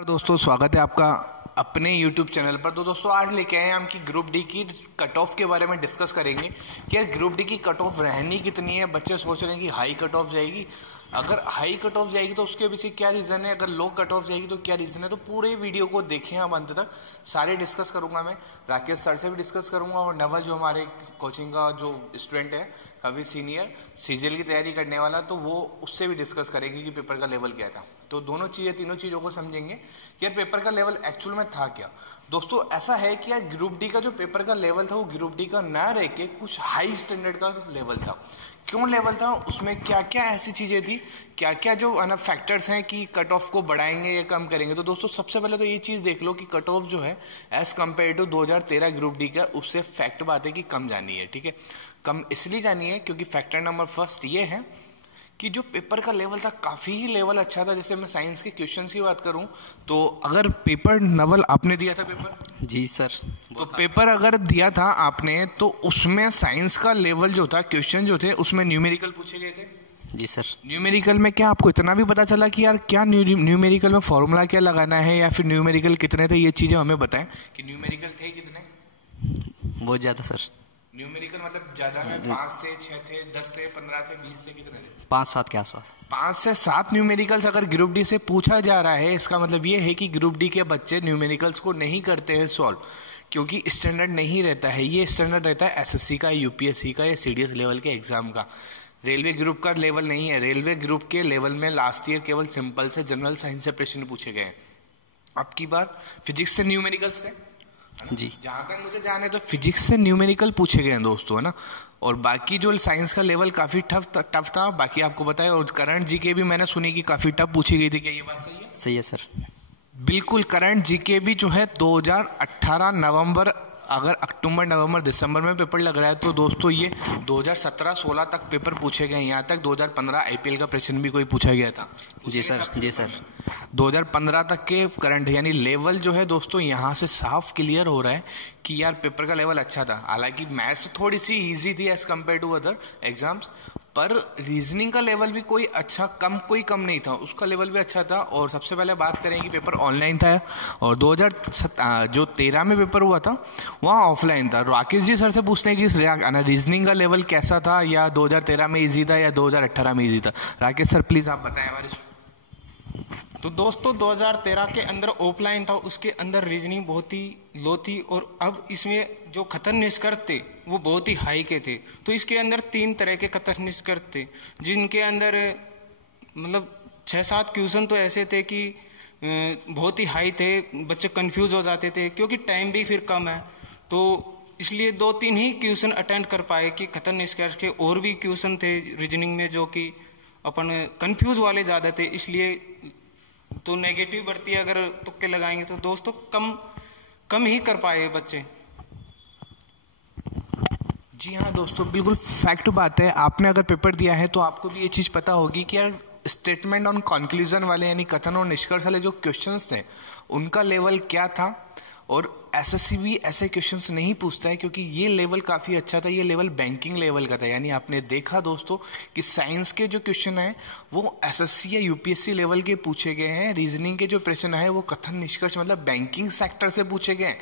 दोस्तों स्वागत है आपका अपने YouTube चैनल पर। तो दोस्तों आज लेके आए हैं हम कि ग्रुप डी की कट ऑफ के बारे में डिस्कस करेंगे कि यार ग्रुप डी की कट ऑफ रहनी कितनी है। बच्चे सोच रहे हैं कि हाई कट ऑफ जाएगी, अगर हाई कट ऑफ जाएगी तो उसके पीछे क्या रीज़न है, अगर लो कट ऑफ जाएगी तो क्या रीज़न है। तो पूरे वीडियो को देखें आप अंत तक, सारे डिस्कस करूंगा। मैं राकेश सर से भी डिस्कस करूंगा और नवल जो हमारे कोचिंग का जो स्टूडेंट है, काफ़ी सीनियर सीजीएल की तैयारी करने वाला, तो वो उससे भी डिस्कस करेंगे कि पेपर का लेवल क्या था। तो दोनों चीज़ें, तीनों चीज़ों को समझेंगे कि यार पेपर का लेवल एक्चुअल में था क्या। दोस्तों ऐसा है कि यार ग्रुप डी का जो पेपर का लेवल था वो ग्रुप डी का ना रह के कुछ हाई स्टैंडर्ड का लेवल था। क्यों लेवल था, उसमें क्या क्या ऐसी चीज़ें थी, क्या क्या जो है ना फैक्टर्स हैं कि कट ऑफ को बढ़ाएंगे या कम करेंगे। तो दोस्तों सबसे पहले तो ये चीज़ देख लो कि कट ऑफ जो है as compare to 2013 group D का, उससे फैक्ट बात है कि कम जानी है। ठीक है, कम इसलिए जानी है क्योंकि फैक्टर नंबर फर्स्ट ये है कि जो पेपर का लेवल था काफ़ी ही लेवल अच्छा था। जैसे मैं साइंस के क्वेश्चंस की बात करूं तो अगर पेपर नवल आपने दिया था पेपर, जी सर, तो पेपर अगर दिया था आपने तो उसमें साइंस का लेवल जो था, क्वेश्चन जो थे उसमें न्यूमेरिकल पूछे गए थे। जी सर। न्यूमेरिकल में क्या आपको इतना भी पता चला कि यार क्या न्यूमेरिकल में फॉर्मूला क्या लगाना है या फिर न्यूमेरिकल कितने थे, ये चीज़ें हमें बताएं कि न्यूमेरिकल थे कितने। बहुत ज़्यादा सर। न्यूमेरिकल मतलब ज्यादा में 5 थे, 6 थे, 10 थे, 15 थे, 20 थे, कितने थे? 5-7 के आसपास। 5 से 7 न्यूमेरिकल्स अगर ग्रुप डी से पूछा जा रहा है, इसका मतलब ये है कि ग्रुप डी के बच्चे न्यूमेरिकल्स को नहीं करते हैं सॉल्व, क्योंकि स्टैंडर्ड नहीं रहता है। ये स्टैंडर्ड रहता है एसएससी का, यूपीएससी का या सीडीएस लेवल के एग्जाम का। रेलवे ग्रुप का लेवल नहीं है। रेलवे ग्रुप के लेवल में लास्ट ईयर केवल सिंपल से जनरल साइंस से प्रश्न पूछे गए। अब की बार फिजिक्स से न्यूमेरिकल्स थे जी। जहां तक मुझे जाने तो फिजिक्स से न्यूमेरिकल पूछे गए हैं दोस्तों, है ना। और बाकी जो साइंस का लेवल काफी टफ था, बाकी आपको पता है। और करंट जीके भी मैंने सुनी कि काफी टफ पूछी गई थी। क्या ये बात सही है? सही है सर। बिल्कुल, करंट जीके भी जो है 2018 नवंबर, अगर अक्टूबर नवंबर दिसंबर में पेपर लग रहा है तो दोस्तों ये 2017-16 तक पेपर पूछे गए। यहाँ तक 2015 आईपीएल का प्रश्न भी कोई पूछा गया था। जी सर, जी सर। 2015 तक के करंट यानी लेवल जो है दोस्तों यहाँ से साफ क्लियर हो रहा है कि यार पेपर का लेवल अच्छा था। हालांकि मैथ्स थोड़ी सी इजी थी as compare to other exams, पर रीजनिंग का लेवल भी कोई अच्छा कोई कम नहीं था, उसका लेवल भी अच्छा था। और सबसे पहले बात करें कि पेपर ऑनलाइन था और 2013 में पेपर हुआ था वहाँ ऑफलाइन था। राकेश जी सर से पूछते हैं कि रीजनिंग का लेवल कैसा था, या 2013 में इजी था या 2018 में इजी था। राकेश सर प्लीज आप बताएं हमारे। तो दोस्तों 2013 के अंदर ऑफलाइन था, उसके अंदर रीजनिंग बहुत ही लो थी और अब इसमें जो खतर निष्कर्ष थे वो बहुत ही हाई के थे। तो इसके अंदर 3 तरह के खतर निष्कर्ष थे, जिनके अंदर मतलब 6-7 क्वेश्चन तो ऐसे थे कि बहुत ही हाई थे, बच्चे कंफ्यूज हो जाते थे क्योंकि टाइम भी फिर कम है। तो इसलिए 2-3 ही क्वेश्चन अटेंड कर पाए कि खतर निष्कर्ष के। और भी क्वेश्चन थे रीजनिंग में जो कि अपन कंफ्यूज वाले ज़्यादा थे, इसलिए तो नेगेटिव बढ़ती है अगर तुक्के लगाएंगे तो दोस्तों कम ही कर पाए बच्चे। जी हाँ दोस्तों, बिल्कुल फैक्ट बात है। आपने अगर पेपर दिया है तो आपको भी ये चीज़ पता होगी कि यार स्टेटमेंट ऑन कंक्लूजन वाले यानी कथन और निष्कर्ष वाले जो क्वेश्चंस थे उनका लेवल क्या था। और एसएससी भी ऐसे क्वेश्चंस नहीं पूछता है क्योंकि ये लेवल काफ़ी अच्छा था। ये लेवल बैंकिंग लेवल का था, यानी आपने देखा दोस्तों कि साइंस के जो क्वेश्चन है वो एसएससी या यूपीएससी लेवल के पूछे गए हैं। रीजनिंग के जो प्रश्न है वो कथन निष्कर्ष मतलब बैंकिंग सेक्टर से पूछे गए हैं।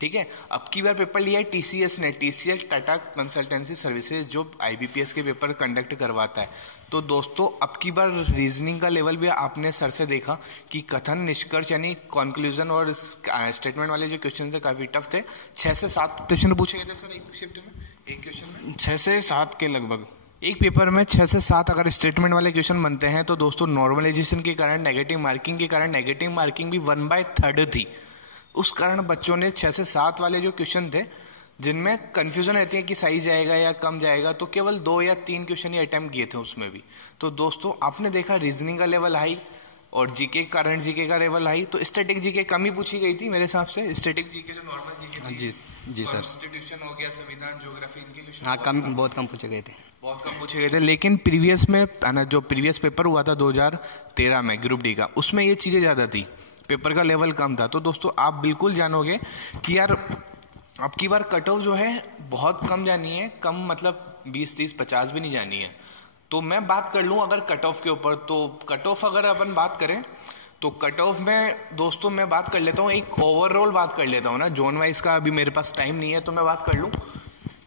ठीक है, अब की बार पेपर लिया है टीसीएस ने, टीसीएस टाटा कंसल्टेंसी सर्विसेज, जो आईबीपीएस के पेपर कंडक्ट करवाता है। तो दोस्तों अब की बार रीजनिंग का लेवल भी आपने सर से देखा कि कथन निष्कर्ष यानी कंक्लूजन और स्टेटमेंट वाले जो क्वेश्चन थे काफी टफ थे। 6 से 7 प्रश्न पूछे गए थे सर एक शिफ्ट में, एक क्वेश्चन में 6 से 7 के लगभग। एक पेपर में 6 से 7 अगर स्टेटमेंट वाले क्वेश्चन बनते हैं तो दोस्तों नॉर्मलाइजेशन के कारण, नेगेटिव मार्किंग के कारण, नेगेटिव मार्किंग भी 1/3 थी। उस कारण बच्चों ने 6 से 7 वाले जो क्वेश्चन थे जिनमें कंफ्यूजन रहती है कि सही जाएगा या कम जाएगा, तो केवल 2 या 3 क्वेश्चन ही अटेम्प्ट किए थे उसमें भी। तो दोस्तों आपने देखा रीजनिंग का लेवल हाई और जीके, करंट जीके का लेवल हाई। तो स्टैटिक जीके कम ही पूछी गई थी मेरे हिसाब से। स्टैटिक जीके जो नॉर्मल जीके थी, जी सर, कॉन्स्टिट्यूशन हो गया, संविधान, ज्योग्राफी, इनके क्वेश्चन हाँ बहुत कम पूछे गए थे, बहुत कम पूछे गए थे। लेकिन प्रीवियस में जो प्रीवियस पेपर हुआ था 2013 में ग्रुप डी का, उसमें ये चीजें ज्यादा थी, पेपर का लेवल कम था। तो दोस्तों आप बिल्कुल जानोगे कि यार अब की बार कट ऑफ जो है बहुत कम जानी है। कम मतलब 20, 30, 50 भी नहीं जानी है। तो मैं बात कर लूं अगर कट ऑफ के ऊपर, तो कट ऑफ अगर अपन बात करें तो कट ऑफ में दोस्तों मैं बात कर लेता हूँ, एक ओवरऑल बात कर लेता हूँ ना, जोन वाइज का अभी मेरे पास टाइम नहीं है तो मैं बात कर लूँ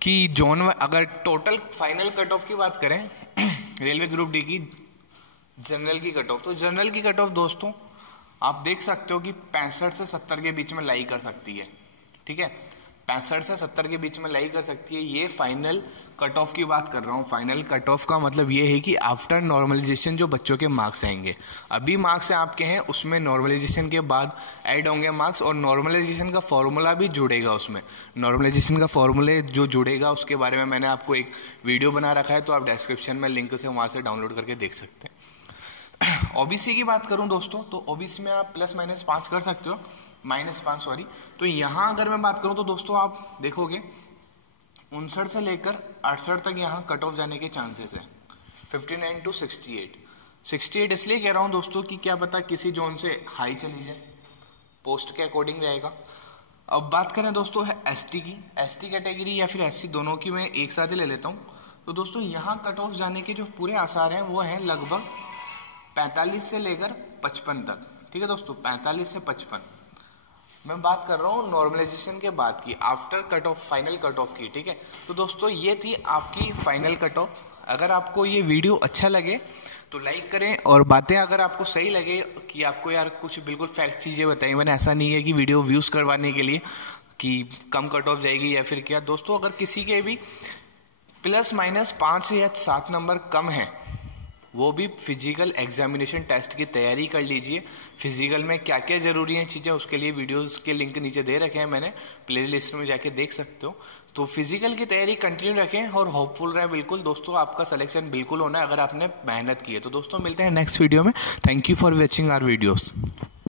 कि जोन अगर टोटल फाइनल कट ऑफ की बात करें रेलवे ग्रुप डी की जनरल की कट ऑफ, तो जनरल की कट ऑफ दोस्तों आप देख सकते हो कि 65 से 70 के बीच में लाई कर सकती है, ठीक है, 65 से 70 के बीच में लाई कर सकती है। ये फाइनल कट ऑफ की बात कर रहा हूँ। फाइनल कट ऑफ का मतलब ये है कि आफ्टर नॉर्मलाइजेशन जो बच्चों के मार्क्स आएंगे, अभी मार्क्स आपके हैं उसमें नॉर्मलाइजेशन के बाद ऐड होंगे मार्क्स, और नॉर्मलाइजेशन का फॉर्मूला भी जुड़ेगा उसमें। नॉर्मलाइजेशन का फॉर्मूले जो जुड़ेगा उसके बारे में मैंने आपको एक वीडियो बना रखा है, तो आप डिस्क्रिप्शन में लिंक से वहाँ से डाउनलोड करके देख सकते हैं। ओबीसी की बात करूं दोस्तों, तो ओबीसी में आप +-5 कर सकते हो, -5 सॉरी। तो यहां अगर मैं बात करूं तो दोस्तों आप देखोगे 59 से लेकर 68 तक यहां कट ऑफ जाने के चांसेस है, 59 to 68 इसलिए कह रहा हूं दोस्तों कि क्या पता किसी जोन से हाई चली जाए, पोस्ट के अकॉर्डिंग रहेगा। अब बात करें दोस्तों है एसटी की, एसटी कैटेगरी या फिर एससी दोनों की मैं एक साथ ही ले लेता हूं। तो दोस्तों यहां कट ऑफ जाने के जो पूरे आसार हैं वो हैं लगभग 45 से लेकर 55 तक, ठीक है दोस्तों, 45 से 55। मैं बात कर रहा हूँ नॉर्मलाइजेशन के बाद की, after cut off, final cut off की, ठीक है। तो दोस्तों ये थी आपकी फाइनल कट ऑफ। अगर आपको ये वीडियो अच्छा लगे तो लाइक करें, और बातें अगर आपको सही लगे कि आपको यार कुछ बिल्कुल फैक्ट चीजें बताई मैंने, ऐसा नहीं है कि वीडियो व्यूज करवाने के लिए कि कम कट ऑफ जाएगी या फिर क्या। दोस्तों अगर किसी के भी ±5 या 7 नंबर कम है, वो भी फिजिकल एग्जामिनेशन टेस्ट की तैयारी कर लीजिए। फिजिकल में क्या क्या जरूरी है चीजें, उसके लिए वीडियोस के लिंक नीचे दे रखे हैं मैंने, प्लेलिस्ट में जाके देख सकते हो। तो फिजिकल की तैयारी कंटिन्यू रखें और होपफुल रहे बिल्कुल दोस्तों, आपका सिलेक्शन बिल्कुल होना है अगर आपने मेहनत की है। तो दोस्तों मिलते हैं नेक्स्ट वीडियो में। Thank you for watching our videos.